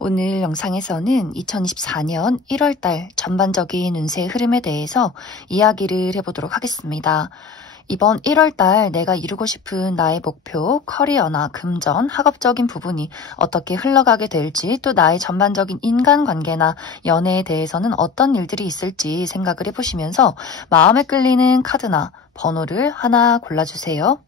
오늘 영상에서는 2024년 1월달 전반적인 운세 흐름에 대해서 이야기를 해보도록 하겠습니다. 이번 1월달 내가 이루고 싶은 나의 목표, 커리어나 금전, 학업적인 부분이 어떻게 흘러가게 될지, 또 나의 전반적인 인간관계나 연애에 대해서는 어떤 일들이 있을지 생각을 해보시면서 마음에 끌리는 카드나 번호를 하나 골라주세요.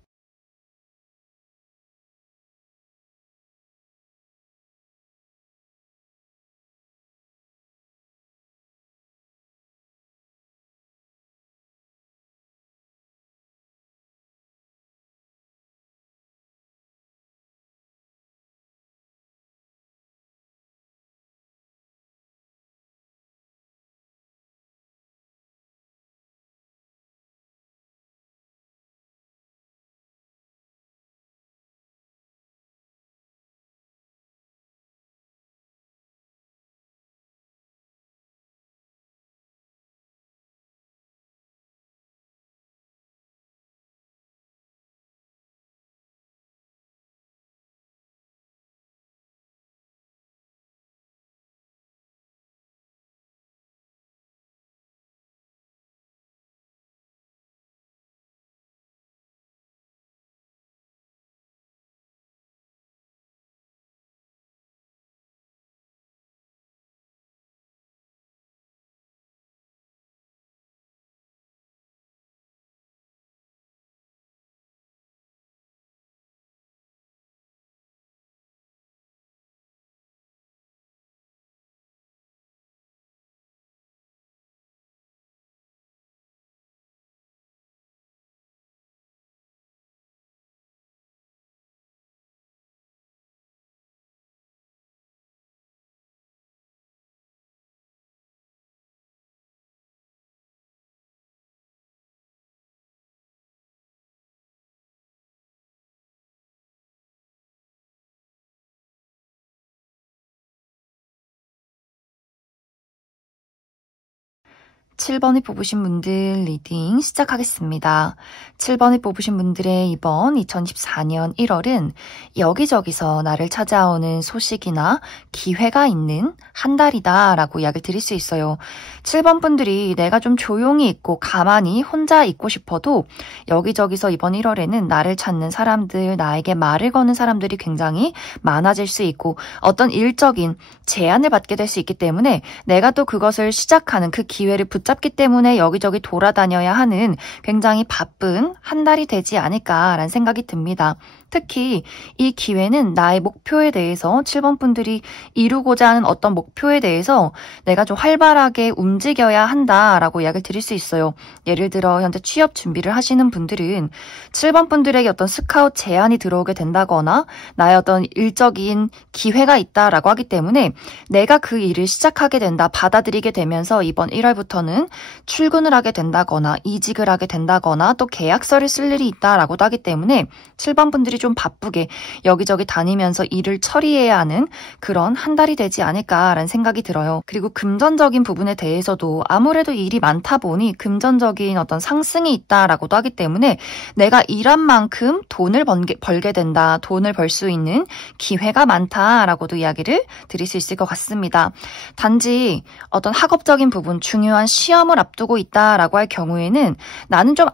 (7번을) 뽑으신 분들 리딩 시작하겠습니다. 7번을 뽑으신 분들의 이번 2024년 1월은 여기저기서 나를 찾아오는 소식이나 기회가 있는 한 달이다 라고 이야기를 드릴 수 있어요. 7번 분들이 내가 좀 조용히 있고 가만히 혼자 있고 싶어도 여기저기서 이번 1월에는 나를 찾는 사람들, 나에게 말을 거는 사람들이 굉장히 많아질 수 있고 어떤 일적인 제안을 받게 될 수 있기 때문에 내가 또 그것을 시작하는 그 기회를 붙잡기 때문에 여기저기 돌아다녀야 하는 굉장히 바쁜 한 달이 되지 않을까라는 생각이 듭니다. 특히 이 기회는 나의 목표에 대해서 7번 분들이 이루고자 하는 어떤 목표에 대해서 내가 좀 활발하게 움직여야 한다라고 이야기를 드릴 수 있어요. 예를 들어 현재 취업 준비를 하시는 분들은 7번 분들에게 어떤 스카웃 제안이 들어오게 된다거나 나의 어떤 일적인 기회가 있다라고 하기 때문에 내가 그 일을 시작하게 된다, 받아들이게 되면서 이번 1월부터는 출근을 하게 된다거나 이직을 하게 된다거나 또 계약서를 쓸 일이 있다라고도 하기 때문에 7번 분들이 좀 바쁘게 여기저기 다니면서 일을 처리해야 하는 그런 한 달이 되지 않을까라는 생각이 들어요. 그리고 금전적인 부분에 대해서도 아무래도 일이 많다 보니 금전적인 어떤 상승이 있다라고도 하기 때문에 내가 일한 만큼 돈을 벌게 된다, 돈을 벌 수 있는 기회가 많다라고도 이야기를 드릴 수 있을 것 같습니다. 단지 어떤 학업적인 부분, 중요한 시험을 앞두고 있다라고 할 경우에는 나는 좀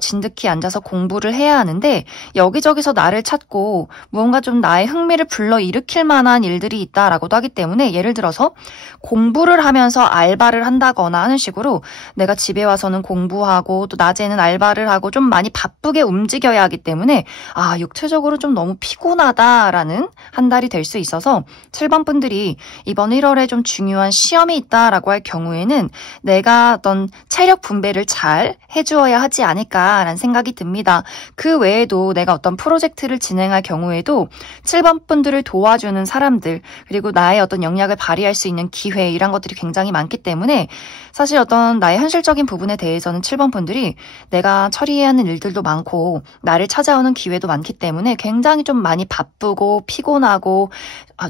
진득히 앉아서 공부를 해야 하는데 여기저기서 나를 찾고 무언가 좀 나의 흥미를 불러일으킬 만한 일들이 있다라고도 하기 때문에 예를 들어서 공부를 하면서 알바를 한다거나 하는 식으로 내가 집에 와서는 공부하고 또 낮에는 알바를 하고 좀 많이 바쁘게 움직여야 하기 때문에 육체적으로 좀 너무 피곤하다라는 한 달이 될 수 있어서 7번 분들이 이번 1월에 좀 중요한 시험이 있다라고 할 경우에는 내가 어떤 체력 분배를 잘 해주어야 하지 않을까라는 생각이 듭니다. 그 외에도 내가 어떤 프로젝트를 진행할 경우에도 7번 분들을 도와주는 사람들, 그리고 나의 어떤 역량을 발휘할 수 있는 기회, 이런 것들이 굉장히 많기 때문에 사실 어떤 나의 현실적인 부분에 대해서는 7번 분들이 내가 처리해야 하는 일들도 많고 나를 찾아오는 기회도 많기 때문에 굉장히 좀 많이 바쁘고 피곤하고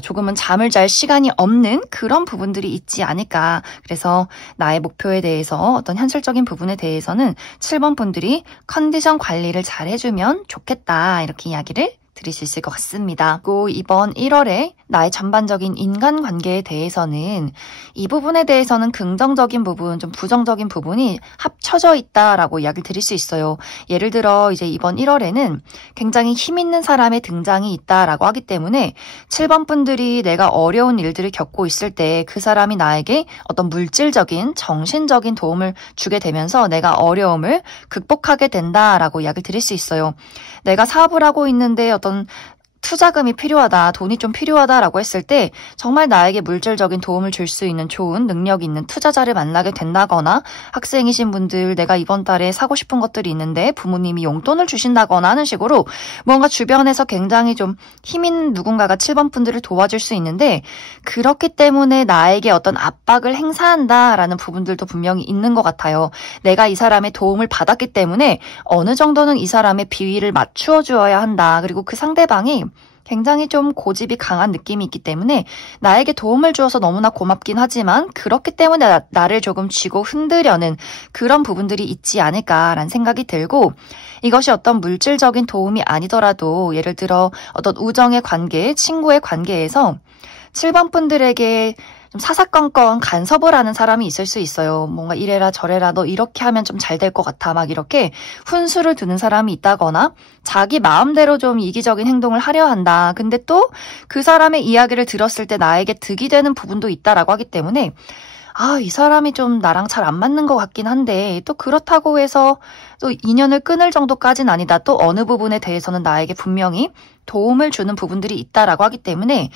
조금은 잠을 잘 시간이 없는 그런 부분들이 있지 않을까. 그래서 나의 목표에 대해서 어떤 현실적인 부분에 대해서는 7번 분들이 컨디션 관리를 잘 해주면 좋겠다, 이렇게 이야기를 드릴 수 있을 것 같습니다. 그리고 이번 1월에 나의 전반적인 인간관계에 대해서는 이 부분에 대해서는 긍정적인 부분, 좀 부정적인 부분이 합쳐져 있다라고 이야기를 드릴 수 있어요. 예를 들어 이제 이번 1월에는 굉장히 힘 있는 사람의 등장이 있다라고 하기 때문에 7번 분들이 내가 어려운 일들을 겪고 있을 때 그 사람이 나에게 어떤 물질적인, 정신적인 도움을 주게 되면서 내가 어려움을 극복하게 된다라고 이야기를 드릴 수 있어요. 내가 사업을 하고 있는데 어떤 투자금이 필요하다, 돈이 좀 필요하다라고 했을 때 정말 나에게 물질적인 도움을 줄 수 있는 좋은 능력 있는 투자자를 만나게 된다거나, 학생이신 분들 내가 이번 달에 사고 싶은 것들이 있는데 부모님이 용돈을 주신다거나 하는 식으로 뭔가 주변에서 굉장히 좀 힘 있는 누군가가 7번 분들을 도와줄 수 있는데, 그렇기 때문에 나에게 어떤 압박을 행사한다라는 부분들도 분명히 있는 것 같아요. 내가 이 사람의 도움을 받았기 때문에 어느 정도는 이 사람의 비위를 맞추어 주어야 한다. 그리고 그 상대방이 굉장히 좀 고집이 강한 느낌이 있기 때문에 나에게 도움을 주어서 너무나 고맙긴 하지만 그렇기 때문에 나를 조금 쥐고 흔들려는 그런 부분들이 있지 않을까라는 생각이 들고, 이것이 어떤 물질적인 도움이 아니더라도 예를 들어 어떤 우정의 관계, 친구의 관계에서 7번 분들에게 좀 사사건건 간섭을 하는 사람이 있을 수 있어요. 뭔가 이래라 저래라 너 이렇게 하면 좀 잘 될 것 같아. 막 이렇게 훈수를 두는 사람이 있다거나 자기 마음대로 좀 이기적인 행동을 하려 한다. 근데 또 그 사람의 이야기를 들었을 때 나에게 득이 되는 부분도 있다라고 하기 때문에 이 사람이 좀 나랑 잘 안 맞는 것 같긴 한데 또 그렇다고 해서 또 인연을 끊을 정도까지는 아니다. 또 어느 부분에 대해서는 나에게 분명히 도움을 주는 부분들이 있다라고 하기 때문에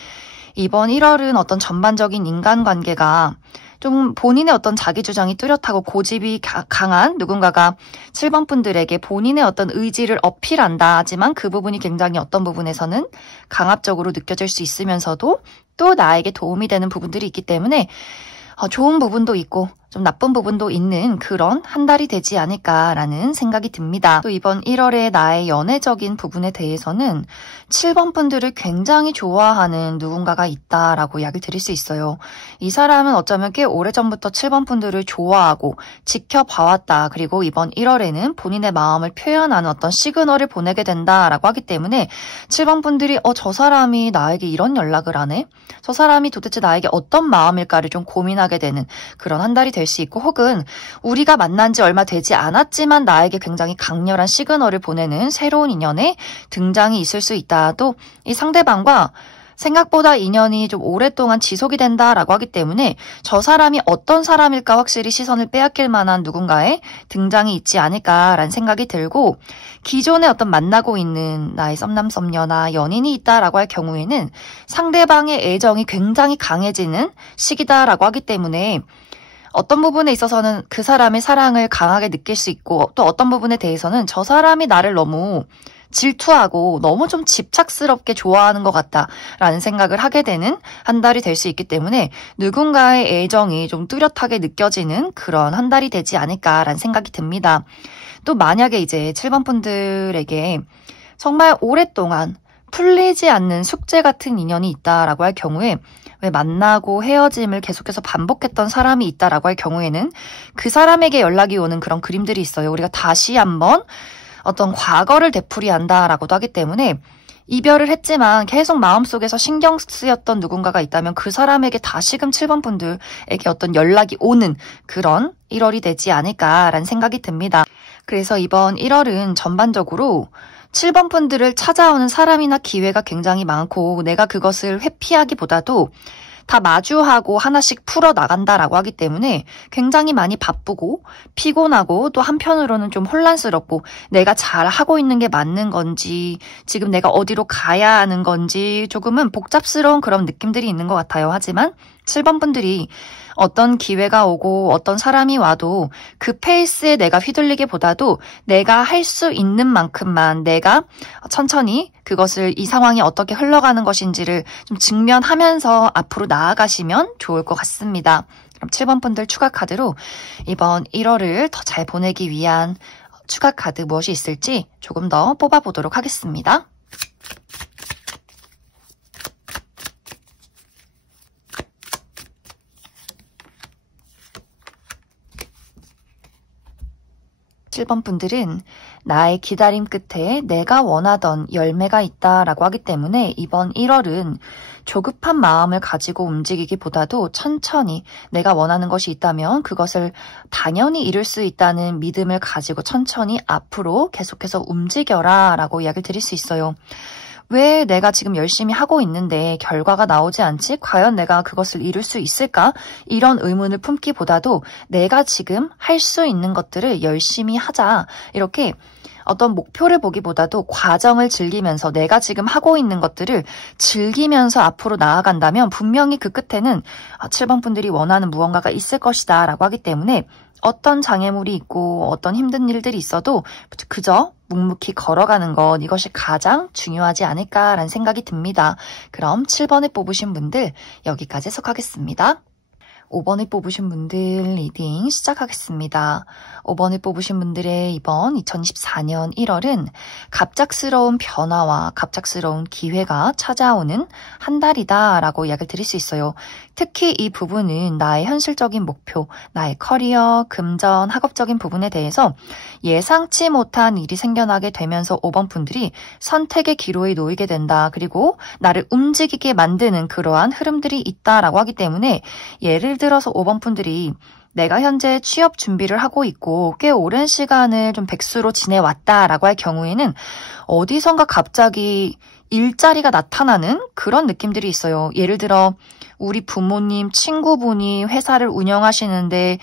이번 1월은 어떤 전반적인 인간관계가 좀 본인의 어떤 자기주장이 뚜렷하고 고집이 강한 누군가가 7번 분들에게 본인의 어떤 의지를 어필한다. 하지만 그 부분이 굉장히 어떤 부분에서는 강압적으로 느껴질 수 있으면서도 또 나에게 도움이 되는 부분들이 있기 때문에 좋은 부분도 있고 좀 나쁜 부분도 있는 그런 한 달이 되지 않을까라는 생각이 듭니다. 또 이번 1월에 나의 연애적인 부분에 대해서는 7번 분들을 굉장히 좋아하는 누군가가 있다라고 이야기를 드릴 수 있어요. 이 사람은 어쩌면 꽤 오래전부터 7번 분들을 좋아하고 지켜봐왔다. 그리고 이번 1월에는 본인의 마음을 표현하는 어떤 시그널을 보내게 된다라고 하기 때문에 7번 분들이 저 사람이 나에게 이런 연락을 하네? 저 사람이 도대체 나에게 어떤 마음일까를 좀 고민하게 되는 그런 한 달이 될 수 있고, 혹은 우리가 만난 지 얼마 되지 않았지만 나에게 굉장히 강렬한 시그널을 보내는 새로운 인연의 등장이 있을 수 있다. 또 이 상대방과 생각보다 인연이 좀 오랫동안 지속이 된다라고 하기 때문에 저 사람이 어떤 사람일까 확실히 시선을 빼앗길 만한 누군가의 등장이 있지 않을까라는 생각이 들고, 기존에 어떤 만나고 있는 나의 썸남썸녀나 연인이 있다라고 할 경우에는 상대방의 애정이 굉장히 강해지는 시기다라고 하기 때문에 어떤 부분에 있어서는 그 사람의 사랑을 강하게 느낄 수 있고, 또 어떤 부분에 대해서는 저 사람이 나를 너무 질투하고 너무 좀 집착스럽게 좋아하는 것 같다라는 생각을 하게 되는 한 달이 될 수 있기 때문에 누군가의 애정이 좀 뚜렷하게 느껴지는 그런 한 달이 되지 않을까라는 생각이 듭니다. 또 만약에 이제 7번 분들에게 정말 오랫동안 풀리지 않는 숙제 같은 인연이 있다라고 할 경우에, 왜 만나고 헤어짐을 계속해서 반복했던 사람이 있다라고 할 경우에는 그 사람에게 연락이 오는 그런 그림들이 있어요. 우리가 다시 한번 어떤 과거를 되풀이한다라고도 하기 때문에 이별을 했지만 계속 마음속에서 신경 쓰였던 누군가가 있다면 그 사람에게 다시금 7번 분들에게 어떤 연락이 오는 그런 1월이 되지 않을까라는 생각이 듭니다. 그래서 이번 1월은 전반적으로 7번 분들을 찾아오는 사람이나 기회가 굉장히 많고, 내가 그것을 회피하기보다도 다 마주하고 하나씩 풀어나간다라고 하기 때문에 굉장히 많이 바쁘고 피곤하고, 또 한편으로는 좀 혼란스럽고 내가 잘하고 있는 게 맞는 건지, 지금 내가 어디로 가야 하는 건지 조금은 복잡스러운 그런 느낌들이 있는 것 같아요. 하지만 7번 분들이 어떤 기회가 오고 어떤 사람이 와도 그 페이스에 내가 휘둘리기보다도 내가 할 수 있는 만큼만 내가 천천히 그것을, 이 상황이 어떻게 흘러가는 것인지를 좀 직면하면서 앞으로 나아가시면 좋을 것 같습니다. 그럼 7번 분들 추가 카드로 이번 1월을 더 잘 보내기 위한 추가 카드 무엇이 있을지 조금 더 뽑아보도록 하겠습니다. 7번 분들은 나의 기다림 끝에 내가 원하던 열매가 있다라고 하기 때문에 이번 1월은 조급한 마음을 가지고 움직이기보다도 천천히 내가 원하는 것이 있다면 그것을 당연히 이룰 수 있다는 믿음을 가지고 천천히 앞으로 계속해서 움직여라 라고 이야기를 드릴 수 있어요. 왜 내가 지금 열심히 하고 있는데 결과가 나오지 않지? 과연 내가 그것을 이룰 수 있을까? 이런 의문을 품기보다도 내가 지금 할 수 있는 것들을 열심히 하자. 이렇게 어떤 목표를 보기보다도 과정을 즐기면서 내가 지금 하고 있는 것들을 즐기면서 앞으로 나아간다면 분명히 그 끝에는 7번 분들이 원하는 무언가가 있을 것이다 라고 하기 때문에 어떤 장애물이 있고 어떤 힘든 일들이 있어도 그저 묵묵히 걸어가는 것, 이것이 가장 중요하지 않을까라는 생각이 듭니다. 그럼 7번을 뽑으신 분들 여기까지 해석하겠습니다. 5번을 뽑으신 분들 리딩 시작하겠습니다. 5번을 뽑으신 분들의 이번 2024년 1월은 갑작스러운 변화와 갑작스러운 기회가 찾아오는 한 달이다 라고 이야기를 드릴 수 있어요. 특히 이 부분은 나의 현실적인 목표, 나의 커리어, 금전, 학업적인 부분에 대해서 예상치 못한 일이 생겨나게 되면서 5번 분들이 선택의 기로에 놓이게 된다. 그리고 나를 움직이게 만드는 그러한 흐름들이 있다라고 하기 때문에 예를 들어서 5번 분들이 내가 현재 취업 준비를 하고 있고 꽤 오랜 시간을 좀 백수로 지내왔다라고 할 경우에는 어디선가 갑자기 일자리가 나타나는 그런 느낌들이 있어요. 예를 들어 우리 부모님, 친구분이 회사를 운영하시는데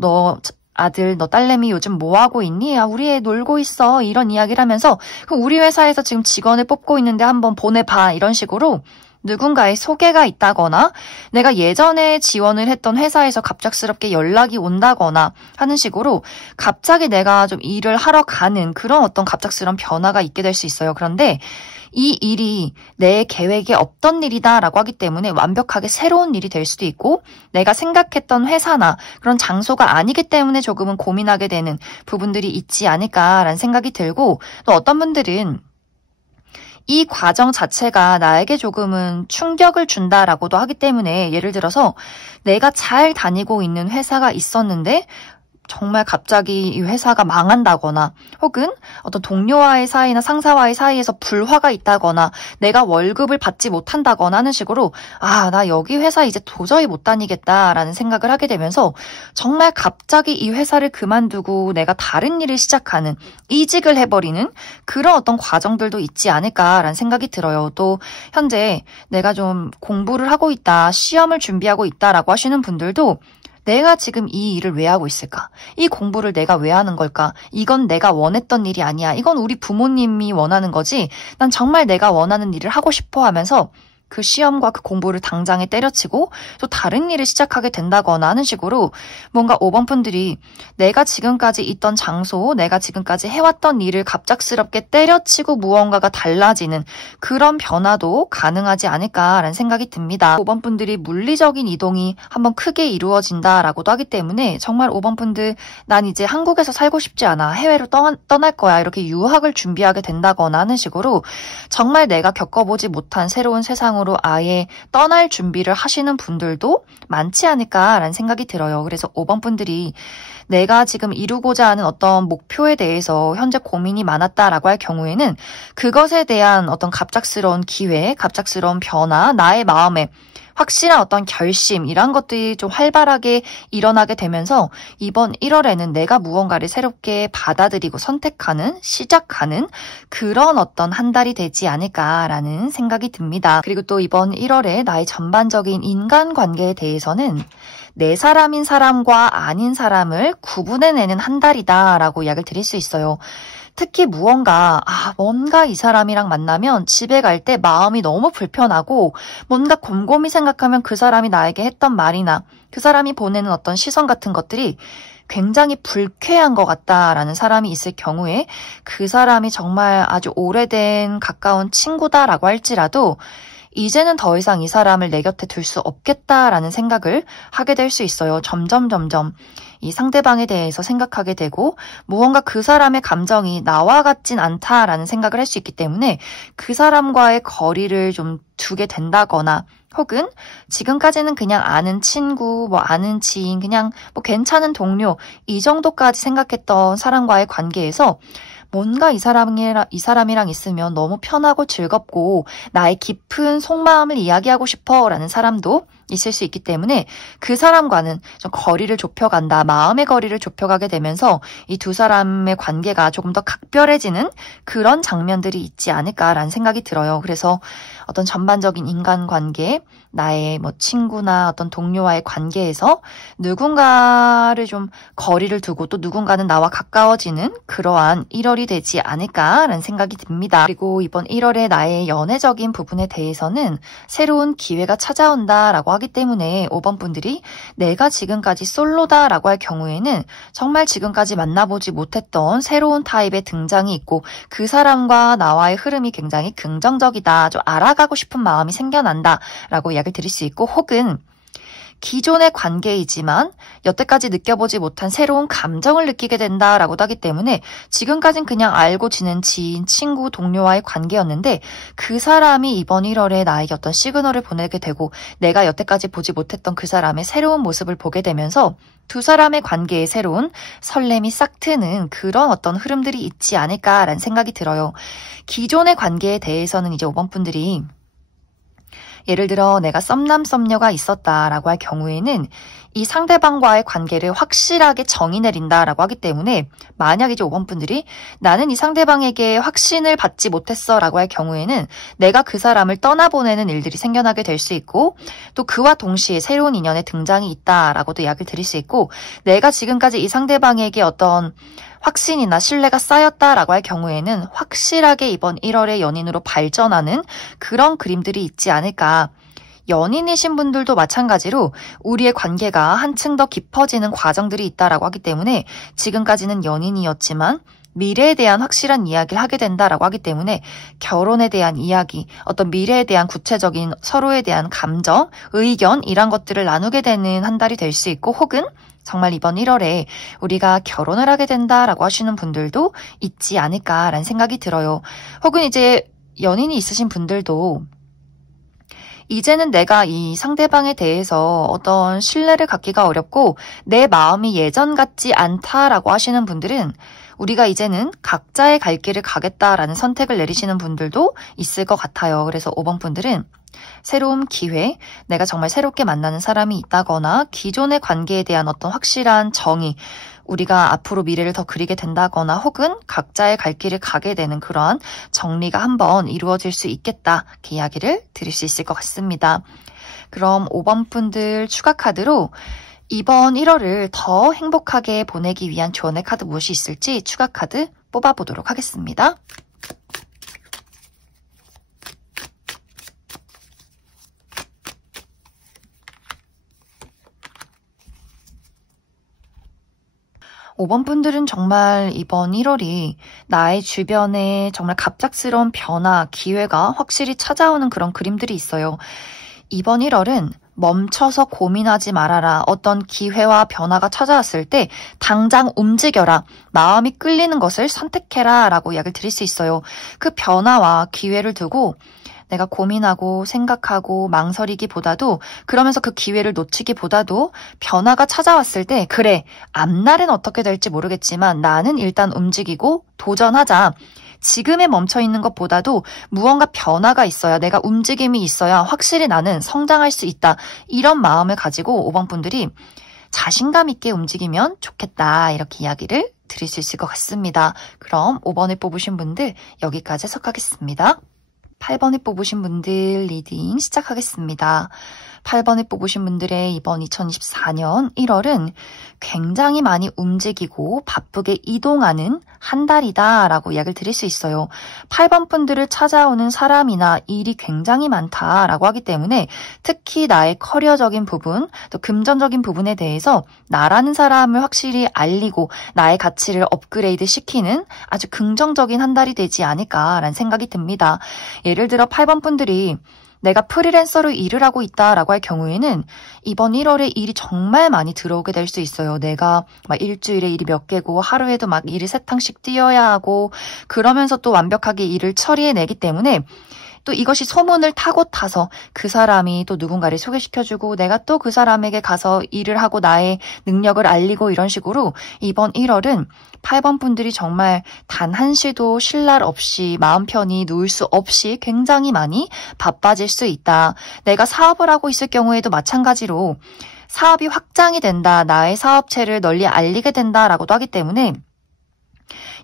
너 아들, 너 딸내미 요즘 뭐 하고 있니? 우리 애 놀고 있어. 이런 이야기를 하면서 그럼 우리 회사에서 지금 직원을 뽑고 있는데 한번 보내봐. 이런 식으로 누군가의 소개가 있다거나 내가 예전에 지원을 했던 회사에서 갑작스럽게 연락이 온다거나 하는 식으로 갑자기 내가 좀 일을 하러 가는 그런 어떤 갑작스러운 변화가 있게 될 수 있어요. 그런데 이 일이 내 계획에 없던 일이다라고 하기 때문에 완벽하게 새로운 일이 될 수도 있고 내가 생각했던 회사나 그런 장소가 아니기 때문에 조금은 고민하게 되는 부분들이 있지 않을까라는 생각이 들고 또 어떤 분들은 이 과정 자체가 나에게 조금은 충격을 준다라고도 하기 때문에 예를 들어서 내가 잘 다니고 있는 회사가 있었는데 정말 갑자기 이 회사가 망한다거나 혹은 어떤 동료와의 사이나 상사와의 사이에서 불화가 있다거나 내가 월급을 받지 못한다거나 하는 식으로 나 여기 회사 이제 도저히 못 다니겠다라는 생각을 하게 되면서 정말 갑자기 이 회사를 그만두고 내가 다른 일을 시작하는 이직을 해버리는 그런 어떤 과정들도 있지 않을까라는 생각이 들어요. 또 현재 내가 좀 공부를 하고 있다, 시험을 준비하고 있다라고 하시는 분들도 내가 지금 이 일을 왜 하고 있을까? 이 공부를 내가 왜 하는 걸까? 이건 내가 원했던 일이 아니야. 이건 우리 부모님이 원하는 거지. 난 정말 내가 원하는 일을 하고 싶어 하면서 그 시험과 그 공부를 당장에 때려치고 또 다른 일을 시작하게 된다거나 하는 식으로 뭔가 5번 분들이 내가 지금까지 있던 장소, 내가 지금까지 해왔던 일을 갑작스럽게 때려치고 무언가가 달라지는 그런 변화도 가능하지 않을까라는 생각이 듭니다. 5번 분들이 물리적인 이동이 한번 크게 이루어진다라고도 하기 때문에 정말 5번 분들 난 이제 한국에서 살고 싶지 않아. 해외로 떠날 거야. 이렇게 유학을 준비하게 된다거나 하는 식으로 정말 내가 겪어보지 못한 새로운 세상으로 아예 떠날 준비를 하시는 분들도 많지 않을까라는 생각이 들어요. 그래서 5번 분들이 내가 지금 이루고자 하는 어떤 목표에 대해서 현재 고민이 많았다라고 할 경우에는 그것에 대한 어떤 갑작스러운 기회, 갑작스러운 변화, 나의 마음에 확실한 어떤 결심 이런 것들이 좀 활발하게 일어나게 되면서 이번 1월에는 내가 무언가를 새롭게 받아들이고 선택하는, 시작하는 그런 어떤 한 달이 되지 않을까라는 생각이 듭니다. 그리고 또 이번 1월에 나의 전반적인 인간관계에 대해서는 내 사람인 사람과 아닌 사람을 구분해내는 한 달이다라고 이야기를 드릴 수 있어요. 특히 뭔가 이 사람이랑 만나면 집에 갈 때 마음이 너무 불편하고 뭔가 곰곰이 생각하면 그 사람이 나에게 했던 말이나 그 사람이 보내는 어떤 시선 같은 것들이 굉장히 불쾌한 것 같다라는 사람이 있을 경우에 그 사람이 정말 아주 오래된 가까운 친구다라고 할지라도 이제는 더 이상 이 사람을 내 곁에 둘 수 없겠다라는 생각을 하게 될 수 있어요. 점점 이 상대방에 대해서 생각하게 되고 무언가 그 사람의 감정이 나와 같진 않다라는 생각을 할 수 있기 때문에 그 사람과의 거리를 좀 두게 된다거나 혹은 지금까지는 그냥 아는 친구, 아는 지인, 그냥 괜찮은 동료 이 정도까지 생각했던 사람과의 관계에서 뭔가 이 사람이랑 있으면 너무 편하고 즐겁고 나의 깊은 속마음을 이야기하고 싶어 라는 사람도 있을 수 있기 때문에 그 사람과는 좀 거리를 좁혀간다, 마음의 거리를 좁혀가게 되면서 이 두 사람의 관계가 조금 더 각별해지는 그런 장면들이 있지 않을까라는 생각이 들어요. 그래서 어떤 전반적인 인간관계, 나의 뭐 친구나 어떤 동료와의 관계에서 누군가를 좀 거리를 두고 또 누군가는 나와 가까워지는 그러한 1월이 되지 않을까라는 생각이 듭니다. 그리고 이번 1월에 나의 연애적인 부분에 대해서는 새로운 기회가 찾아온다라고 하기 때문에 5번 분들이 내가 지금까지 솔로다라고 할 경우에는 정말 지금까지 만나보지 못했던 새로운 타입의 등장이 있고 그 사람과 나와의 흐름이 굉장히 긍정적이다, 좀 알아가고 싶은 마음이 생겨난다라고 이야기를 드릴 수 있고, 혹은 기존의 관계이지만 여태까지 느껴보지 못한 새로운 감정을 느끼게 된다라고도 하기 때문에 지금까진 그냥 알고 지낸 지인, 친구, 동료와의 관계였는데 그 사람이 이번 1월에 나에게 어떤 시그널을 보내게 되고 내가 여태까지 보지 못했던 그 사람의 새로운 모습을 보게 되면서 두 사람의 관계에 새로운 설렘이 싹 트는 그런 어떤 흐름들이 있지 않을까라는 생각이 들어요. 기존의 관계에 대해서는 이제 5번 분들이 예를 들어 내가 썸남 썸녀가 있었다라고 할 경우에는 이 상대방과의 관계를 확실하게 정의 내린다라고 하기 때문에 만약 이제 5번 분들이 나는 이 상대방에게 확신을 받지 못했어라고 할 경우에는 내가 그 사람을 떠나보내는 일들이 생겨나게 될 수 있고, 또 그와 동시에 새로운 인연의 등장이 있다라고도 이야기를 드릴 수 있고, 내가 지금까지 이 상대방에게 어떤 확신이나 신뢰가 쌓였다라고 할 경우에는 확실하게 이번 1월에 연인으로 발전하는 그런 그림들이 있지 않을까. 연인이신 분들도 마찬가지로 우리의 관계가 한층 더 깊어지는 과정들이 있다라고 하기 때문에 지금까지는 연인이었지만 미래에 대한 확실한 이야기를 하게 된다라고 하기 때문에 결혼에 대한 이야기, 어떤 미래에 대한 구체적인 서로에 대한 감정, 의견 이런 것들을 나누게 되는 한 달이 될 수 있고, 혹은 정말 이번 1월에 우리가 결혼을 하게 된다라고 하시는 분들도 있지 않을까라는 생각이 들어요. 혹은 이제 연인이 있으신 분들도 이제는 내가 이 상대방에 대해서 어떤 신뢰를 갖기가 어렵고 내 마음이 예전 같지 않다라고 하시는 분들은 우리가 이제는 각자의 갈 길을 가겠다라는 선택을 내리시는 분들도 있을 것 같아요. 그래서 5번 분들은 새로운 기회, 내가 정말 새롭게 만나는 사람이 있다거나 기존의 관계에 대한 어떤 확실한 정의, 우리가 앞으로 미래를 더 그리게 된다거나 혹은 각자의 갈 길을 가게 되는 그러한 정리가 한번 이루어질 수 있겠다, 이렇게 이야기를 드릴 수 있을 것 같습니다. 그럼 5번 분들 추가 카드로 이번 1월을 더 행복하게 보내기 위한 조언의 카드 무엇이 있을지 추가 카드 뽑아보도록 하겠습니다. 오 번 분들은 정말 이번 1월이 나의 주변에 정말 갑작스러운 변화, 기회가 확실히 찾아오는 그런 그림들이 있어요. 이번 1월은 멈춰서 고민하지 말아라. 어떤 기회와 변화가 찾아왔을 때 당장 움직여라. 마음이 끌리는 것을 선택해라 라고 이야기를 드릴 수 있어요. 그 변화와 기회를 두고 내가 고민하고 생각하고 망설이기보다도, 그러면서 그 기회를 놓치기보다도 변화가 찾아왔을 때 그래, 앞날은 어떻게 될지 모르겠지만 나는 일단 움직이고 도전하자. 지금에 멈춰있는 것보다도 무언가 변화가 있어야, 내가 움직임이 있어야 확실히 나는 성장할 수 있다. 이런 마음을 가지고 5번 분들이 자신감 있게 움직이면 좋겠다, 이렇게 이야기를 드릴 수 있을 것 같습니다. 그럼 5번을 뽑으신 분들 여기까지 해석하겠습니다. 8번을 뽑으신 분들 리딩 시작하겠습니다. 8번을 뽑으신 분들의 이번 2024년 1월은 굉장히 많이 움직이고 바쁘게 이동하는 한 달이다 라고 이야기를 드릴 수 있어요. 8번 분들을 찾아오는 사람이나 일이 굉장히 많다라고 하기 때문에 특히 나의 커리어적인 부분, 또 금전적인 부분에 대해서 나라는 사람을 확실히 알리고 나의 가치를 업그레이드 시키는 아주 긍정적인 한 달이 되지 않을까라는 생각이 듭니다. 예를 들어 8번 분들이 내가 프리랜서로 일을 하고 있다라고 할 경우에는 이번 1월에 일이 정말 많이 들어오게 될 수 있어요. 내가 막 일주일에 일이 몇 개고 하루에도 막 일이 3탕씩 뛰어야 하고 그러면서 또 완벽하게 일을 처리해내기 때문에 또 이것이 소문을 타고 타서 그 사람이 또 누군가를 소개시켜주고 내가 또 그 사람에게 가서 일을 하고 나의 능력을 알리고 이런 식으로 이번 1월은 8번 분들이 정말 단 한시도 쉴 날 없이 마음 편히 누울 수 없이 굉장히 많이 바빠질 수 있다. 내가 사업을 하고 있을 경우에도 마찬가지로 사업이 확장이 된다. 나의 사업체를 널리 알리게 된다라고도 하기 때문에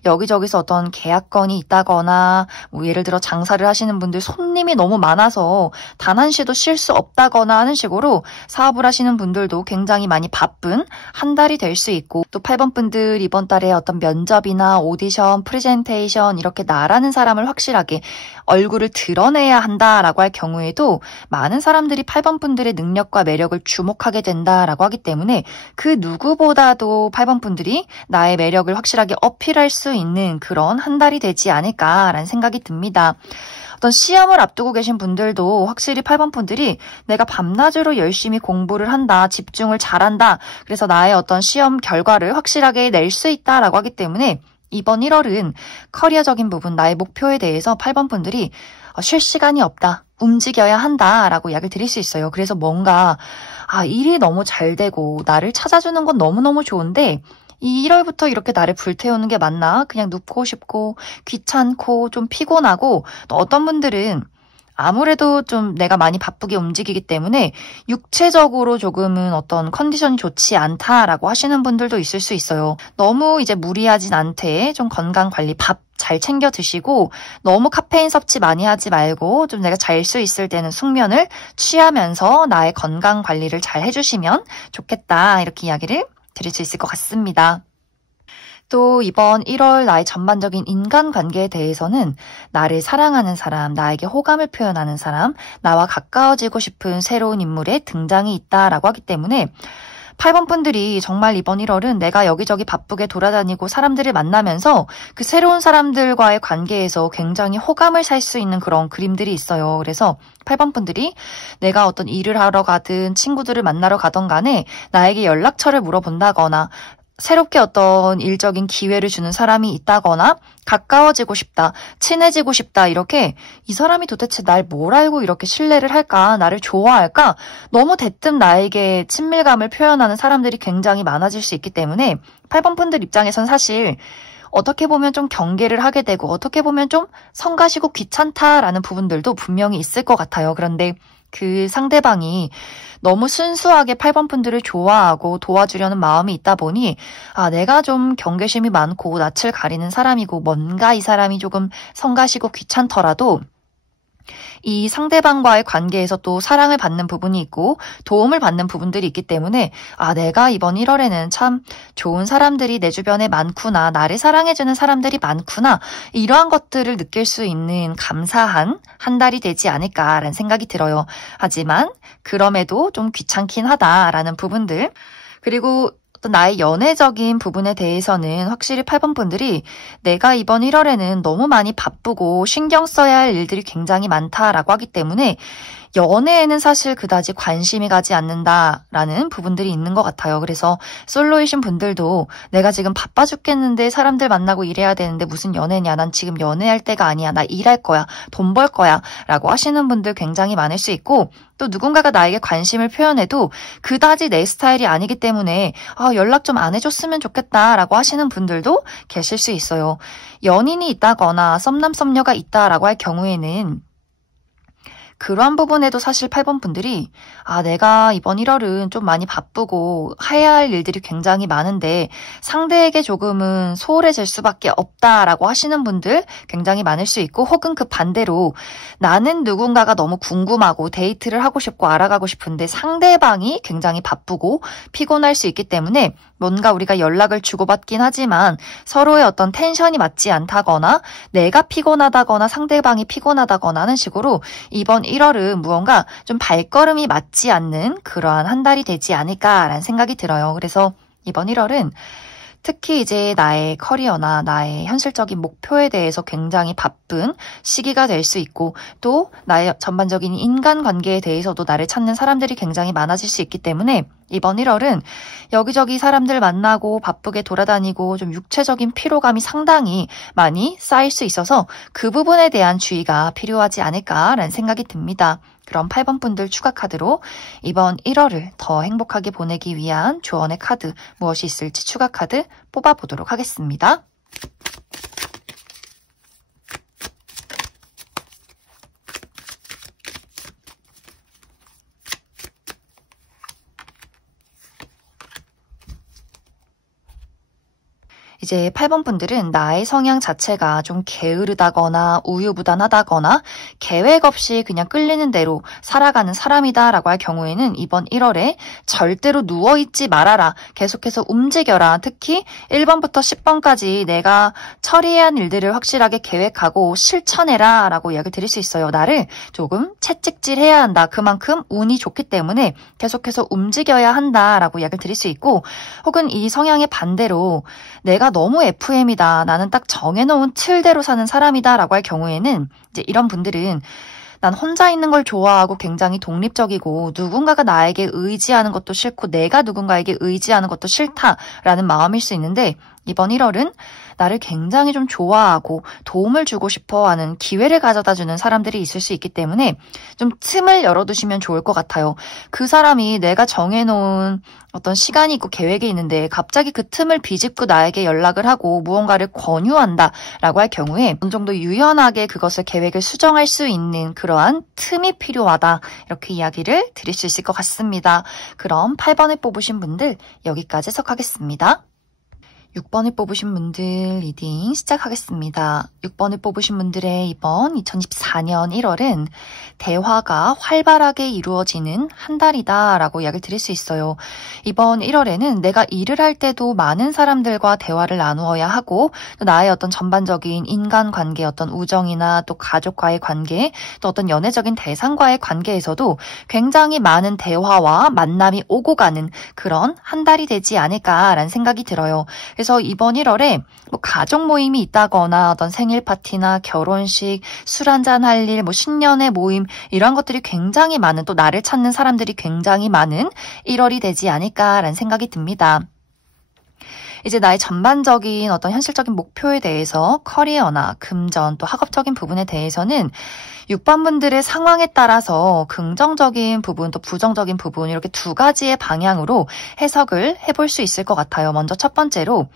여기저기서 어떤 계약건이 있다거나 뭐 예를 들어 장사를 하시는 분들 손님이 너무 많아서 단 한시도 쉴 수 없다거나 하는 식으로 사업을 하시는 분들도 굉장히 많이 바쁜 한 달이 될 수 있고 또 8번 분들 이번 달에 어떤 면접이나 오디션, 프레젠테이션 이렇게 나라는 사람을 확실하게 얼굴을 드러내야 한다라고 할 경우에도 많은 사람들이 8번 분들의 능력과 매력을 주목하게 된다라고 하기 때문에 그 누구보다도 8번 분들이 나의 매력을 확실하게 어필할 수 있는 그런 한 달이 되지 않을까라는 생각이 듭니다. 어떤 시험을 앞두고 계신 분들도 확실히 8번 분들이 내가 밤낮으로 열심히 공부를 한다, 집중을 잘한다, 그래서 나의 어떤 시험 결과를 확실하게 낼 수 있다라고 하기 때문에 이번 1월은 커리어적인 부분, 나의 목표에 대해서 8번 분들이 쉴 시간이 없다, 움직여야 한다라고 이야기를 드릴 수 있어요. 그래서 뭔가 일이 너무 잘 되고 나를 찾아주는 건 너무너무 좋은데 이 1월부터 이렇게 나를 불태우는 게 맞나? 그냥 눕고 싶고 귀찮고 좀 피곤하고 또 어떤 분들은 아무래도 좀 내가 많이 바쁘게 움직이기 때문에 육체적으로 조금은 어떤 컨디션이 좋지 않다라고 하시는 분들도 있을 수 있어요. 너무 이제 무리하진 않되 좀 건강 관리 밥 잘 챙겨 드시고 너무 카페인 섭취 많이 하지 말고 좀 내가 잘 수 있을 때는 숙면을 취하면서 나의 건강 관리를 잘 해주시면 좋겠다 이렇게 이야기를 드릴 수 있을 것 같습니다. 또 이번 1월 나의 전반적인 인간관계에 대해서는 나를 사랑하는 사람, 나에게 호감을 표현하는 사람, 나와 가까워지고 싶은 새로운 인물의 등장이 있다라고 하기 때문에 8번 분들이 정말 이번 1월은 내가 여기저기 바쁘게 돌아다니고 사람들을 만나면서 그 새로운 사람들과의 관계에서 굉장히 호감을 살 수 있는 그런 그림들이 있어요. 그래서 8번 분들이 내가 어떤 일을 하러 가든 친구들을 만나러 가던 간에 나에게 연락처를 물어본다거나 새롭게 어떤 일적인 기회를 주는 사람이 있다거나 가까워지고 싶다, 친해지고 싶다 이렇게 이 사람이 도대체 날 뭘 알고 이렇게 신뢰를 할까, 나를 좋아할까 너무 대뜸 나에게 친밀감을 표현하는 사람들이 굉장히 많아질 수 있기 때문에 8번 분들 입장에선 사실 어떻게 보면 좀 경계를 하게 되고 어떻게 보면 좀 성가시고 귀찮다라는 부분들도 분명히 있을 것 같아요. 그런데 그 상대방이 너무 순수하게 8번 분들을 좋아하고 도와주려는 마음이 있다 보니 내가 좀 경계심이 많고 낯을 가리는 사람이고 뭔가 이 사람이 조금 성가시고 귀찮더라도 이 상대방과의 관계에서 또 사랑을 받는 부분이 있고 도움을 받는 부분들이 있기 때문에 내가 이번 1월에는 참 좋은 사람들이 내 주변에 많구나, 나를 사랑해주는 사람들이 많구나, 이러한 것들을 느낄 수 있는 감사한 한 달이 되지 않을까라는 생각이 들어요. 하지만 그럼에도 좀 귀찮긴 하다라는 부분들, 그리고 또 나의 연애적인 부분에 대해서는 확실히 8번 분들이 내가 이번 1월에는 너무 많이 바쁘고 신경 써야 할 일들이 굉장히 많다라고 하기 때문에 연애에는 사실 그다지 관심이 가지 않는다라는 부분들이 있는 것 같아요. 그래서 솔로이신 분들도 내가 지금 바빠 죽겠는데 사람들 만나고 일해야 되는데 무슨 연애냐, 난 지금 연애할 때가 아니야, 나 일할 거야, 돈 벌 거야 라고 하시는 분들 굉장히 많을 수 있고, 또 누군가가 나에게 관심을 표현해도 그다지 내 스타일이 아니기 때문에 연락 좀 안 해줬으면 좋겠다라고 하시는 분들도 계실 수 있어요. 연인이 있다거나 썸남 썸녀가 있다라고 할 경우에는 그러한 부분에도 사실 8번 분들이 내가 이번 1월은 좀 많이 바쁘고 해야 할 일들이 굉장히 많은데 상대에게 조금은 소홀해질 수밖에 없다라고 하시는 분들 굉장히 많을 수 있고, 혹은 그 반대로 나는 누군가가 너무 궁금하고 데이트를 하고 싶고 알아가고 싶은데 상대방이 굉장히 바쁘고 피곤할 수 있기 때문에 뭔가 우리가 연락을 주고받긴 하지만 서로의 어떤 텐션이 맞지 않다거나 내가 피곤하다거나 상대방이 피곤하다거나 하는 식으로 이번 1월은 무언가 좀 발걸음이 맞지 않는 그러한 한 달이 되지 않을까라는 생각이 들어요. 그래서 이번 1월은 특히 이제 나의 커리어나 나의 현실적인 목표에 대해서 굉장히 바쁜 시기가 될 수 있고 또 나의 전반적인 인간관계에 대해서도 나를 찾는 사람들이 굉장히 많아질 수 있기 때문에 이번 1월은 여기저기 사람들 만나고 바쁘게 돌아다니고 좀 육체적인 피로감이 상당히 많이 쌓일 수 있어서 그 부분에 대한 주의가 필요하지 않을까라는 생각이 듭니다. 그럼 8번 분들 추가 카드로 이번 1월을 더 행복하게 보내기 위한 조언의 카드 무엇이 있을지 추가 카드 뽑아보도록 하겠습니다. 이제 8번 분들은 나의 성향 자체가 좀 게으르다거나 우유부단하다거나 계획 없이 그냥 끌리는 대로 살아가는 사람이다라고 할 경우에는 이번 1월에 절대로 누워있지 말아라. 계속해서 움직여라. 특히 1번부터 10번까지 내가 처리해야 할 일들을 확실하게 계획하고 실천해라 라고 이야기 드릴 수 있어요. 나를 조금 채찍질해야 한다. 그만큼 운이 좋기 때문에 계속해서 움직여야 한다라고 이야기를 드릴 수 있고 혹은 이 성향의 반대로 내가 너무 FM이다. 나는 딱 정해놓은 틀대로 사는 사람이다. 라고 할 경우에는 이제 이런 분들은 난 혼자 있는 걸 좋아하고 굉장히 독립적이고 누군가가 나에게 의지하는 것도 싫고 내가 누군가에게 의지하는 것도 싫다라는 마음일 수 있는데 이번 1월은 나를 굉장히 좀 좋아하고 도움을 주고 싶어하는 기회를 가져다주는 사람들이 있을 수 있기 때문에 좀 틈을 열어두시면 좋을 것 같아요. 그 사람이 내가 정해놓은 어떤 시간이 있고 계획이 있는데 갑자기 그 틈을 비집고 나에게 연락을 하고 무언가를 권유한다라고 할 경우에 어느 정도 유연하게 그것을 계획을 수정할 수 있는 그러한 틈이 필요하다. 이렇게 이야기를 드릴 수 있을 것 같습니다. 그럼 8번을 뽑으신 분들 여기까지 해석하겠습니다. 6번을 뽑으신 분들 리딩 시작하겠습니다. 6번을 뽑으신 분들의 이번 2024년 1월은 대화가 활발하게 이루어지는 한 달이다 라고 이야기를 드릴 수 있어요. 이번 1월에는 내가 일을 할 때도 많은 사람들과 대화를 나누어야 하고 또 나의 어떤 전반적인 인간관계, 어떤 우정이나 또 가족과의 관계, 또 어떤 연애적인 대상과의 관계에서도 굉장히 많은 대화와 만남이 오고 가는 그런 한 달이 되지 않을까라는 생각이 들어요. 그래서 이번 1월에 뭐 가족 모임이 있다거나 어떤 생일 파티나 결혼식, 술 한잔 할 일, 뭐 신년의 모임 이런 것들이 굉장히 많은 또 나를 찾는 사람들이 굉장히 많은 1월이 되지 않을까라는 생각이 듭니다. 이제 나의 전반적인 어떤 현실적인 목표에 대해서 커리어나 금전 또 학업적인 부분에 대해서는 6번 분들의 상황에 따라서 긍정적인 부분 또 부정적인 부분 이렇게 두 가지의 방향으로 해석을 해볼 수 있을 것 같아요. 먼저 첫 번째로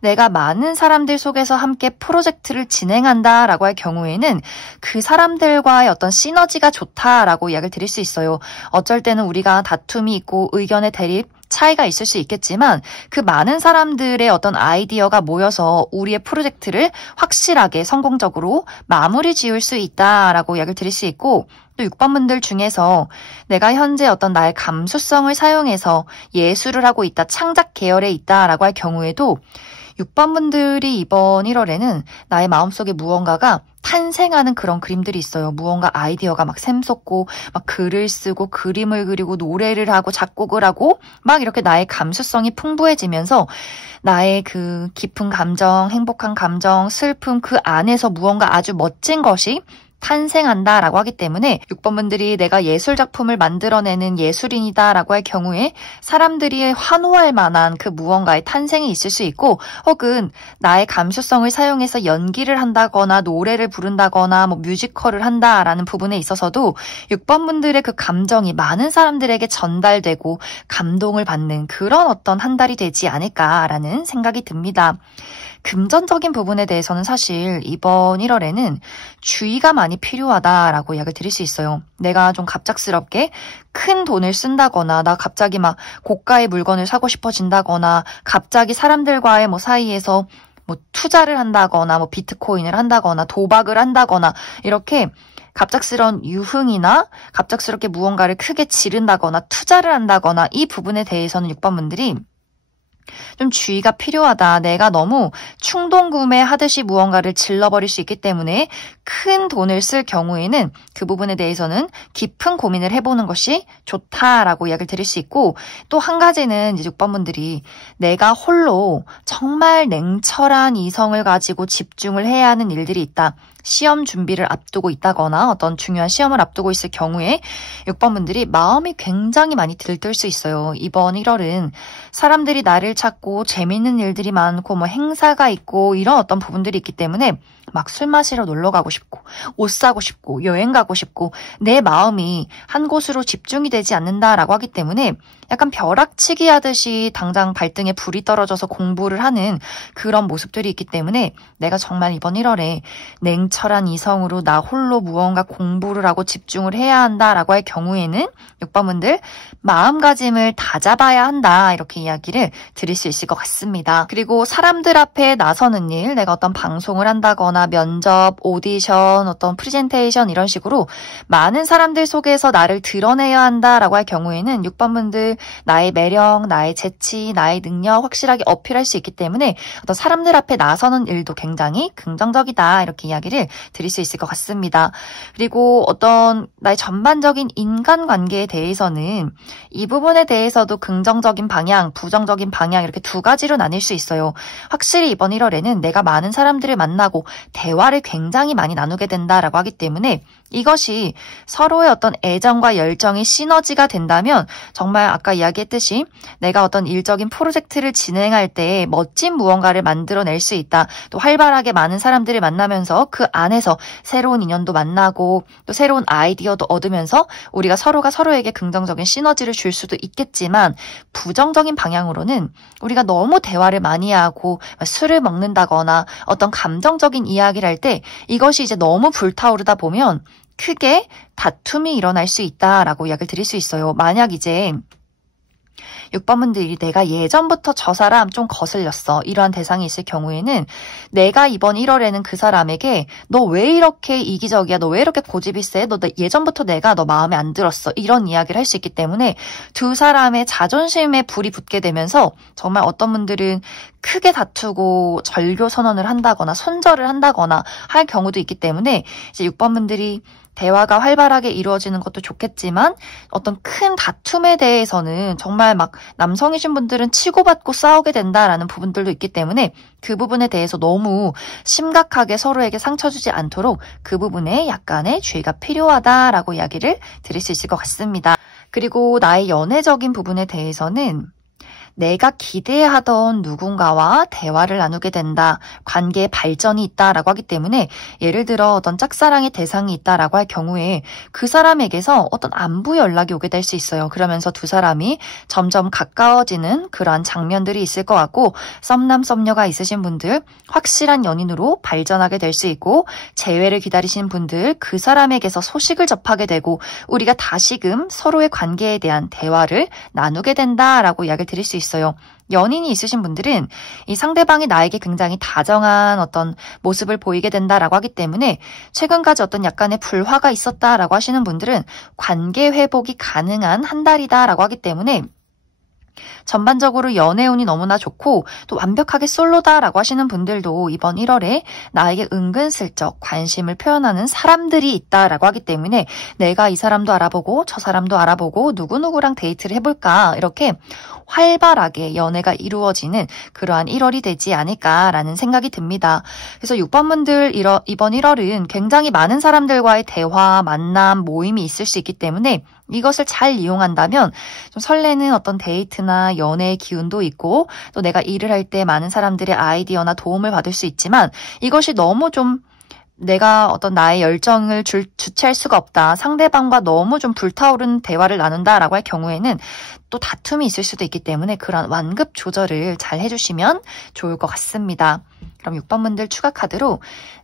내가 많은 사람들 속에서 함께 프로젝트를 진행한다라고 할 경우에는 그 사람들과의 어떤 시너지가 좋다라고 이야기를 드릴 수 있어요. 어쩔 때는 우리가 다툼이 있고 의견의 대립 차이가 있을 수 있겠지만 그 많은 사람들의 어떤 아이디어가 모여서 우리의 프로젝트를 확실하게 성공적으로 마무리 지을 수 있다라고 이야기를 드릴 수 있고 또 6번 분들 중에서 내가 현재 어떤 나의 감수성을 사용해서 예술을 하고 있다, 창작 계열에 있다라고 할 경우에도 6번 분들이 이번 1월에는 나의 마음속에 무언가가 탄생하는 그런 그림들이 있어요. 무언가 아이디어가 막 샘솟고 막 글을 쓰고 그림을 그리고 노래를 하고 작곡을 하고 막 이렇게 나의 감수성이 풍부해지면서 나의 그 깊은 감정, 행복한 감정, 슬픔 그 안에서 무언가 아주 멋진 것이 탄생한다라고 하기 때문에 6번 분들이 내가 예술 작품을 만들어내는 예술인이다라고 할 경우에 사람들이 환호할 만한 그 무언가의 탄생이 있을 수 있고 혹은 나의 감수성을 사용해서 연기를 한다거나 노래를 부른다거나 뭐 뮤지컬을 한다라는 부분에 있어서도 6번 분들의 그 감정이 많은 사람들에게 전달되고 감동을 받는 그런 어떤 한 달이 되지 않을까라는 생각이 듭니다. 금전적인 부분에 대해서는 사실 이번 1월에는 주의가 많이 필요하다라고 이야기를 드릴 수 있어요. 내가 좀 갑작스럽게 큰 돈을 쓴다거나 나 갑자기 막 고가의 물건을 사고 싶어진다거나 갑자기 사람들과의 뭐 사이에서 뭐 투자를 한다거나 뭐 비트코인을 한다거나 도박을 한다거나 이렇게 갑작스러운 유흥이나 갑작스럽게 무언가를 크게 지른다거나 투자를 한다거나 이 부분에 대해서는 6번 분들이 좀 주의가 필요하다. 내가 너무 충동 구매하듯이 무언가를 질러버릴 수 있기 때문에 큰 돈을 쓸 경우에는 그 부분에 대해서는 깊은 고민을 해보는 것이 좋다라고 이야기를 드릴 수 있고, 또 한 가지는 이제 6번분들이 내가 홀로 정말 냉철한 이성을 가지고 집중을 해야 하는 일들이 있다. 시험 준비를 앞두고 있다거나 어떤 중요한 시험을 앞두고 있을 경우에 6번분들이 마음이 굉장히 많이 들뜰 수 있어요. 이번 1월은 사람들이 나를 찾고 재밌는 일들이 많고 뭐 행사가 있고 이런 어떤 부분들이 있기 때문에 막 술 마시러 놀러 가고 싶고 옷 사고 싶고 여행 가고 싶고 내 마음이 한 곳으로 집중이 되지 않는다라고 하기 때문에 약간 벼락치기 하듯이 당장 발등에 불이 떨어져서 공부를 하는 그런 모습들이 있기 때문에 내가 정말 이번 1월에 냉철한 이성으로 나 홀로 무언가 공부를 하고 집중을 해야 한다라고 할 경우에는 6번분들 마음가짐을 다잡아야 한다 이렇게 이야기를 드릴 수 있을 것 같습니다. 그리고 사람들 앞에 나서는 일, 내가 어떤 방송을 한다거나 면접, 오디션, 어떤 프레젠테이션 이런 식으로 많은 사람들 속에서 나를 드러내야 한다라고 할 경우에는 6번분들 나의 매력, 나의 재치, 나의 능력 확실하게 어필할 수 있기 때문에 어떤 사람들 앞에 나서는 일도 굉장히 긍정적이다 이렇게 이야기를 드릴 수 있을 것 같습니다. 그리고 어떤 나의 전반적인 인간관계에 대해서는 이 부분에 대해서도 긍정적인 방향, 부정적인 방향 이렇게 두 가지로 나뉠 수 있어요. 확실히 이번 1월에는 내가 많은 사람들을 만나고 대화를 굉장히 많이 나누게 된다라고 하기 때문에 이것이 서로의 어떤 애정과 열정이 시너지가 된다면 정말 아까 이야기했듯이 내가 어떤 일적인 프로젝트를 진행할 때 멋진 무언가를 만들어낼 수 있다. 또 활발하게 많은 사람들을 만나면서 그 안에서 새로운 인연도 만나고 또 새로운 아이디어도 얻으면서 우리가 서로가 서로에게 긍정적인 시너지를 줄 수도 있겠지만 부정적인 방향으로는 우리가 너무 대화를 많이 하고 술을 먹는다거나 어떤 감정적인 이야기를 할 때 이것이 이제 너무 불타오르다 보면 크게 다툼이 일어날 수 있다라고 이야기를 드릴 수 있어요. 만약 이제 6번분들이 내가 예전부터 저 사람 좀 거슬렸어. 이러한 대상이 있을 경우에는 내가 이번 1월에는 그 사람에게 너 왜 이렇게 이기적이야? 너 왜 이렇게 고집이 세? 너 예전부터 내가 너 마음에 안 들었어. 이런 이야기를 할 수 있기 때문에 두 사람의 자존심에 불이 붙게 되면서 정말 어떤 분들은 크게 다투고 절교 선언을 한다거나 손절을 한다거나 할 경우도 있기 때문에 이제 6번분들이 대화가 활발하게 이루어지는 것도 좋겠지만 어떤 큰 다툼에 대해서는 정말 막 남성이신 분들은 치고받고 싸우게 된다라는 부분들도 있기 때문에 그 부분에 대해서 너무 심각하게 서로에게 상처 주지 않도록 그 부분에 약간의 주의가 필요하다라고 이야기를 드릴 수 있을 것 같습니다. 그리고 나의 연애적인 부분에 대해서는 내가 기대하던 누군가와 대화를 나누게 된다. 관계에 발전이 있다라고 하기 때문에 예를 들어 어떤 짝사랑의 대상이 있다라고 할 경우에 그 사람에게서 어떤 안부 연락이 오게 될 수 있어요. 그러면서 두 사람이 점점 가까워지는 그러한 장면들이 있을 것 같고 썸남 썸녀가 있으신 분들 확실한 연인으로 발전하게 될 수 있고 재회를 기다리시는 분들 그 사람에게서 소식을 접하게 되고 우리가 다시금 서로의 관계에 대한 대화를 나누게 된다라고 이야기를 드릴 수 있어요. 연인이 있으신 분들은 이 상대방이 나에게 굉장히 다정한 어떤 모습을 보이게 된다라고 하기 때문에 최근까지 어떤 약간의 불화가 있었다라고 하시는 분들은 관계 회복이 가능한 한 달이다라고 하기 때문에 전반적으로 연애운이 너무나 좋고 또 완벽하게 솔로다라고 하시는 분들도 이번 1월에 나에게 은근슬쩍 관심을 표현하는 사람들이 있다라고 하기 때문에 내가 이 사람도 알아보고 저 사람도 알아보고 누구누구랑 데이트를 해볼까 이렇게 활발하게 연애가 이루어지는 그러한 1월이 되지 않을까라는 생각이 듭니다. 그래서 6번분들 이번 1월은 굉장히 많은 사람들과의 대화, 만남, 모임이 있을 수 있기 때문에 이것을 잘 이용한다면 좀 설레는 어떤 데이트나 연애의 기운도 있고 또 내가 일을 할 때 많은 사람들의 아이디어나 도움을 받을 수 있지만 이것이 너무 좀 내가 어떤 나의 열정을 주체할 수가 없다. 상대방과 너무 좀 불타오른 대화를 나눈다라고 할 경우에는 또 다툼이 있을 수도 있기 때문에 그런 완급 조절을 잘 해주시면 좋을 것 같습니다. 그럼 6번분들 추가 카드로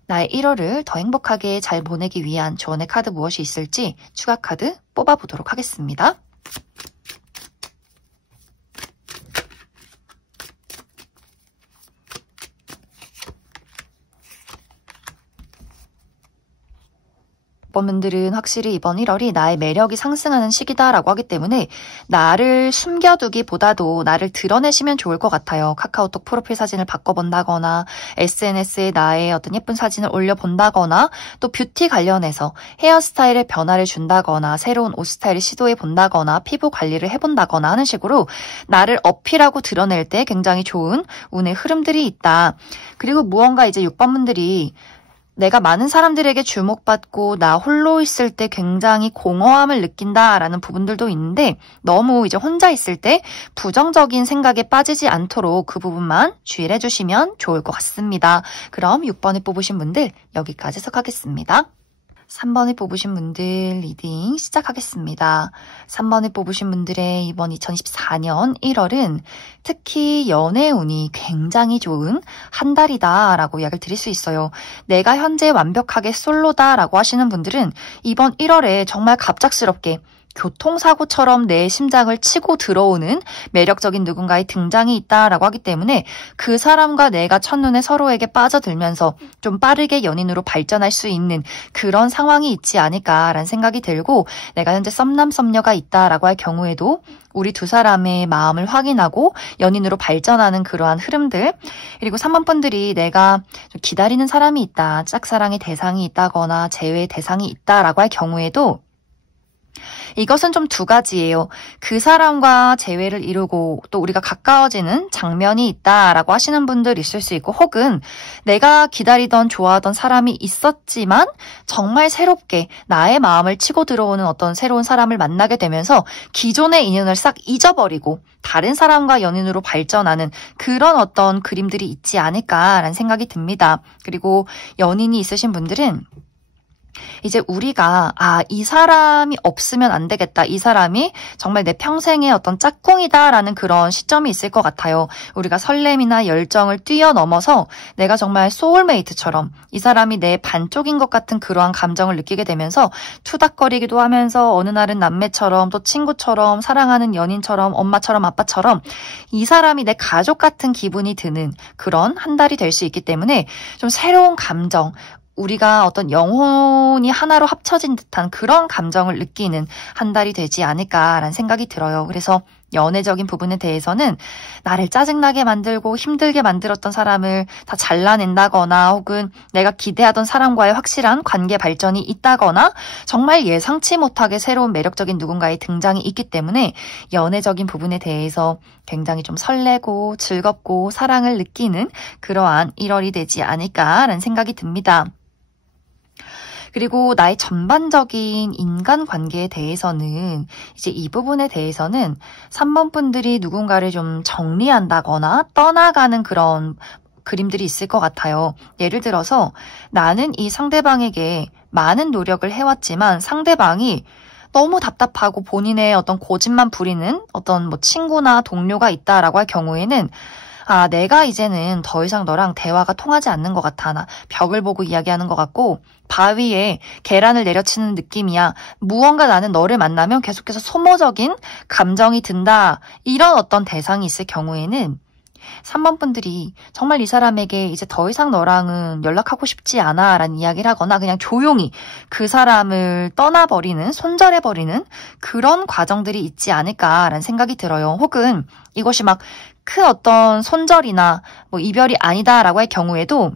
나의 1월을 더 행복하게 잘 보내기 위한 조언의 카드 무엇이 있을지 추가 카드 뽑아보도록 하겠습니다. 6번 분들은 확실히 이번 1월이 나의 매력이 상승하는 시기다라고 하기 때문에 나를 숨겨두기보다도 나를 드러내시면 좋을 것 같아요. 카카오톡 프로필 사진을 바꿔본다거나 SNS에 나의 어떤 예쁜 사진을 올려본다거나 또 뷰티 관련해서 헤어스타일의 변화를 준다거나 새로운 옷 스타일을 시도해 본다거나 피부 관리를 해본다거나 하는 식으로 나를 어필하고 드러낼 때 굉장히 좋은 운의 흐름들이 있다. 그리고 무언가 이제 6번 분들이 내가 많은 사람들에게 주목받고 나 홀로 있을 때 굉장히 공허함을 느낀다라는 부분들도 있는데 너무 이제 혼자 있을 때 부정적인 생각에 빠지지 않도록 그 부분만 주의를 해주시면 좋을 것 같습니다. 그럼 6번을 뽑으신 분들 여기까지 해석하겠습니다. 3번을 뽑으신 분들 리딩 시작하겠습니다. 3번을 뽑으신 분들의 이번 2024년 1월은 특히 연애운이 굉장히 좋은 한 달이다 라고 이야기를 드릴 수 있어요. 내가 현재 완벽하게 솔로다 라고 하시는 분들은 이번 1월에 정말 갑작스럽게 교통사고처럼 내 심장을 치고 들어오는 매력적인 누군가의 등장이 있다라고 하기 때문에 그 사람과 내가 첫눈에 서로에게 빠져들면서 좀 빠르게 연인으로 발전할 수 있는 그런 상황이 있지 않을까라는 생각이 들고 내가 현재 썸남 썸녀가 있다라고 할 경우에도 우리 두 사람의 마음을 확인하고 연인으로 발전하는 그러한 흐름들 그리고 3번 분들이 내가 좀 기다리는 사람이 있다, 짝사랑의 대상이 있다거나 재회의 대상이 있다라고 할 경우에도 이것은 좀 두 가지예요. 그 사람과 재회를 이루고 또 우리가 가까워지는 장면이 있다라고 하시는 분들 있을 수 있고 혹은 내가 기다리던 좋아하던 사람이 있었지만 정말 새롭게 나의 마음을 치고 들어오는 어떤 새로운 사람을 만나게 되면서 기존의 인연을 싹 잊어버리고 다른 사람과 연인으로 발전하는 그런 어떤 그림들이 있지 않을까라는 생각이 듭니다. 그리고 연인이 있으신 분들은 이제 우리가 이 사람이 없으면 안 되겠다. 이 사람이 정말 내 평생의 어떤 짝꿍이다라는 그런 시점이 있을 것 같아요. 우리가 설렘이나 열정을 뛰어넘어서 내가 정말 소울메이트처럼 이 사람이 내 반쪽인 것 같은 그러한 감정을 느끼게 되면서 투닥거리기도 하면서 어느 날은 남매처럼 또 친구처럼 사랑하는 연인처럼 엄마처럼 아빠처럼 이 사람이 내 가족 같은 기분이 드는 그런 한 달이 될 수 있기 때문에 좀 새로운 감정 우리가 어떤 영혼이 하나로 합쳐진 듯한 그런 감정을 느끼는 한 달이 되지 않을까라는 생각이 들어요. 그래서 연애적인 부분에 대해서는 나를 짜증나게 만들고 힘들게 만들었던 사람을 다 잘라낸다거나 혹은 내가 기대하던 사람과의 확실한 관계 발전이 있다거나 정말 예상치 못하게 새로운 매력적인 누군가의 등장이 있기 때문에 연애적인 부분에 대해서 굉장히 좀 설레고 즐겁고 사랑을 느끼는 그러한 1월이 되지 않을까라는 생각이 듭니다. 그리고 나의 전반적인 인간관계에 대해서는 이제 이 부분에 대해서는 3번 분들이 누군가를 좀 정리한다거나 떠나가는 그런 그림들이 있을 것 같아요. 예를 들어서 나는 이 상대방에게 많은 노력을 해왔지만 상대방이 너무 답답하고 본인의 어떤 고집만 부리는 어떤 뭐 친구나 동료가 있다라고 할 경우에는 내가 이제는 더 이상 너랑 대화가 통하지 않는 것 같아. 나 벽을 보고 이야기하는 것 같고 바위에 계란을 내려치는 느낌이야. 무언가 나는 너를 만나면 계속해서 소모적인 감정이 든다. 이런 어떤 대상이 있을 경우에는 3번 분들이 정말 이 사람에게 이제 더 이상 너랑은 연락하고 싶지 않아 라는 이야기를 하거나 그냥 조용히 그 사람을 떠나버리는, 손절해버리는 그런 과정들이 있지 않을까라는 생각이 들어요. 혹은 이것이 막 큰 어떤 손절이나 뭐 이별이 아니다라고 할 경우에도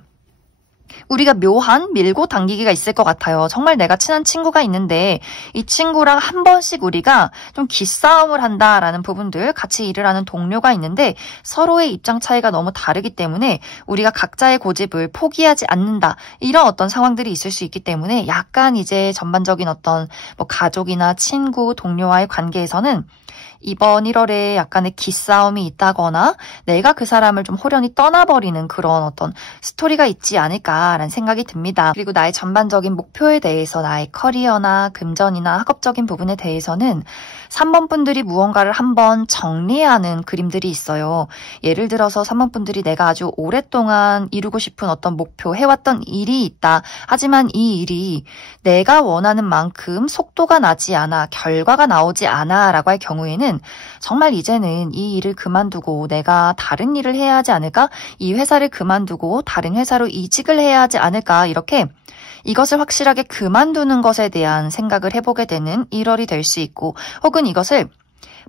우리가 묘한 밀고 당기기가 있을 것 같아요. 정말 내가 친한 친구가 있는데 이 친구랑 한 번씩 우리가 좀 기싸움을 한다라는 부분들, 같이 일을 하는 동료가 있는데 서로의 입장 차이가 너무 다르기 때문에 우리가 각자의 고집을 포기하지 않는다. 이런 어떤 상황들이 있을 수 있기 때문에 약간 이제 전반적인 어떤 뭐 가족이나 친구, 동료와의 관계에서는 이번 1월에 약간의 기싸움이 있다거나 내가 그 사람을 좀 호련히 떠나버리는 그런 어떤 스토리가 있지 않을까라는 생각이 듭니다. 그리고 나의 전반적인 목표에 대해서 나의 커리어나 금전이나 학업적인 부분에 대해서는 3번 분들이 무언가를 한번 정리하는 그림들이 있어요. 예를 들어서 3번 분들이 내가 아주 오랫동안 이루고 싶은 어떤 목표, 해왔던 일이 있다. 하지만 이 일이 내가 원하는 만큼 속도가 나지 않아, 결과가 나오지 않아 라고 할 경우에는 분들은 정말 이제는 이 일을 그만두고 내가 다른 일을 해야 하지 않을까? 이 회사를 그만두고 다른 회사로 이직을 해야 하지 않을까? 이렇게 이것을 확실하게 그만두는 것에 대한 생각을 해보게 되는 1월이 될 수 있고, 혹은 이것을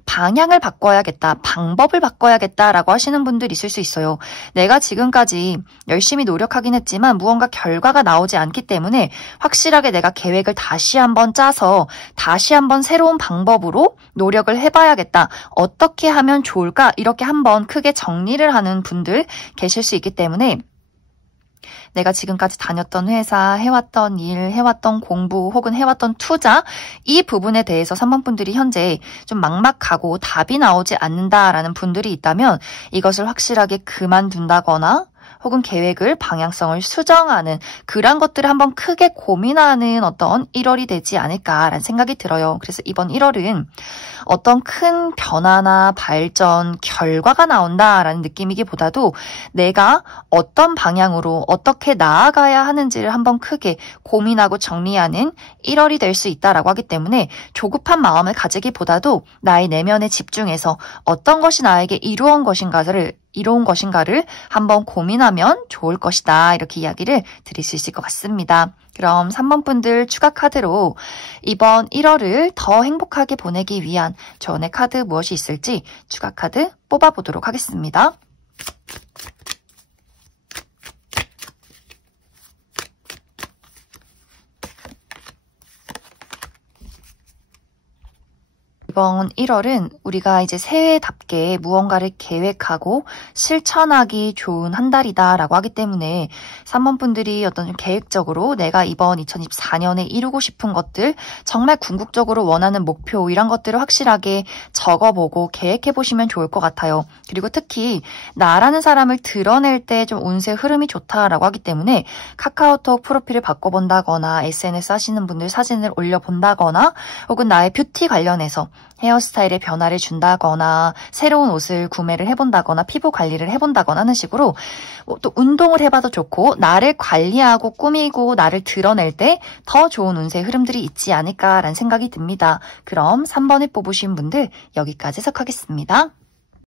방향을 바꿔야겠다, 방법을 바꿔야겠다라고 하시는 분들 있을 수 있어요. 내가 지금까지 열심히 노력하긴 했지만 무언가 결과가 나오지 않기 때문에 확실하게 내가 계획을 다시 한번 짜서 다시 한번 새로운 방법으로 노력을 해봐야겠다. 어떻게 하면 좋을까? 이렇게 한번 크게 정리를 하는 분들 계실 수 있기 때문에 내가 지금까지 다녔던 회사, 해왔던 일, 해왔던 공부 혹은 해왔던 투자, 이 부분에 대해서 3번 분들이 현재 좀 막막하고 답이 나오지 않는다라는 분들이 있다면 이것을 확실하게 그만둔다거나 혹은 계획을, 방향성을 수정하는 그런 것들을 한번 크게 고민하는 어떤 1월이 되지 않을까라는 생각이 들어요. 그래서 이번 1월은 어떤 큰 변화나 발전, 결과가 나온다라는 느낌이기보다도 내가 어떤 방향으로 어떻게 나아가야 하는지를 한번 크게 고민하고 정리하는 1월이 될 수 있다라고 하기 때문에 조급한 마음을 가지기보다도 나의 내면에 집중해서 어떤 것이 나에게 이루어온 것인가를 한번 고민하면 좋을 것이다. 이렇게 이야기를 드릴 수 있을 것 같습니다. 그럼 3번 분들 추가 카드로 이번 1월을 더 행복하게 보내기 위한 조언의 카드 무엇이 있을지 추가 카드 뽑아보도록 하겠습니다. 이번 1월은 우리가 이제 새해답게 무언가를 계획하고 실천하기 좋은 한 달이다라고 하기 때문에 3번 분들이 어떤 좀 계획적으로 내가 이번 2024년에 이루고 싶은 것들, 정말 궁극적으로 원하는 목표 이런 것들을 확실하게 적어보고 계획해보시면 좋을 것 같아요. 그리고 특히 나라는 사람을 드러낼 때 좀 운세 흐름이 좋다라고 하기 때문에 카카오톡 프로필을 바꿔본다거나 SNS 하시는 분들 사진을 올려본다거나 혹은 나의 뷰티 관련해서 헤어스타일에 변화를 준다거나 새로운 옷을 구매를 해본다거나 피부 관리를 해본다거나 하는 식으로 또 운동을 해봐도 좋고 나를 관리하고 꾸미고 나를 드러낼 때 더 좋은 운세 흐름들이 있지 않을까라는 생각이 듭니다. 그럼 3번을 뽑으신 분들 여기까지 해석하겠습니다.